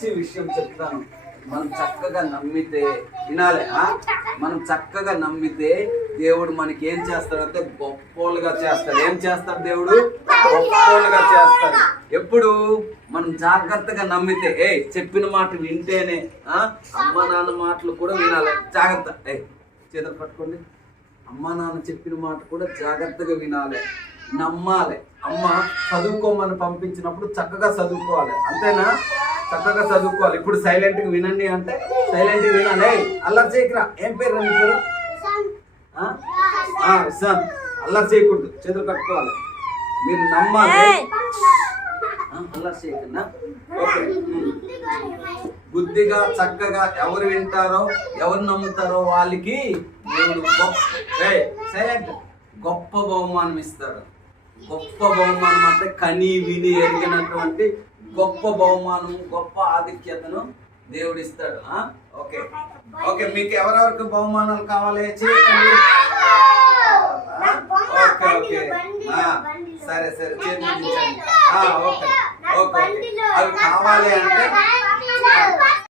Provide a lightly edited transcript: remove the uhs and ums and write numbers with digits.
మంచి విషయం చెప్తాను. మనం చక్కగా నమ్మితే వినాలి. మనం చక్కగా నమ్మితే దేవుడు మనకి ఏం చేస్తాడంటే గొప్పోలుగా చేస్తాడు. ఏం చేస్తాడు దేవుడు? గొప్పోలుగా చేస్తాడు. ఎప్పుడు మనం జాగ్రత్తగా నమ్మితే, చెప్పిన మాట వింటేనే. అమ్మ నాన్న మాటలు కూడా వినాలి. జాగ్రత్త. చేతులు పట్టుకోండి. అమ్మ నాన్న చెప్పిన మాట కూడా జాగ్రత్తగా వినాలి, నమ్మాలి. అమ్మ చదువుకోమని పంపించినప్పుడు చక్కగా చదువుకోవాలి. అంతేనా? చక్కగా చదువుకోవాలి. ఇప్పుడు సైలెంట్గా వినండి అంటే సైలెంట్గా వినాలి. అల్లరి చేయకురా. ఏం పేరు నీ పేరు? విశాంత్. అల్లరి చేయకూడదు. చేతులు కట్టుకోవాలి. మీరు నమ్మాలి. అల్లరి చేయకుండా ఓకే. బుద్ధిగా చక్కగా ఎవరు వింటారో ఎవరు నమ్ముతారో వాళ్ళకి దేవుడు సైలెంట్ గొప్ప బహుమానం ఇస్తాడు. గొప్ప బహుమానం అంటే కని విని ఎరిగినటువంటి గొప్ప బహుమానం, గొప్ప ఆధిక్యతను దేవుడు ఇస్తాడు. Okay okay. మీకు ఎవరెవరికి బహుమానాలు కావాలి? చేయండి. Okay okay. సరే సరే చేయండి. ఓకే.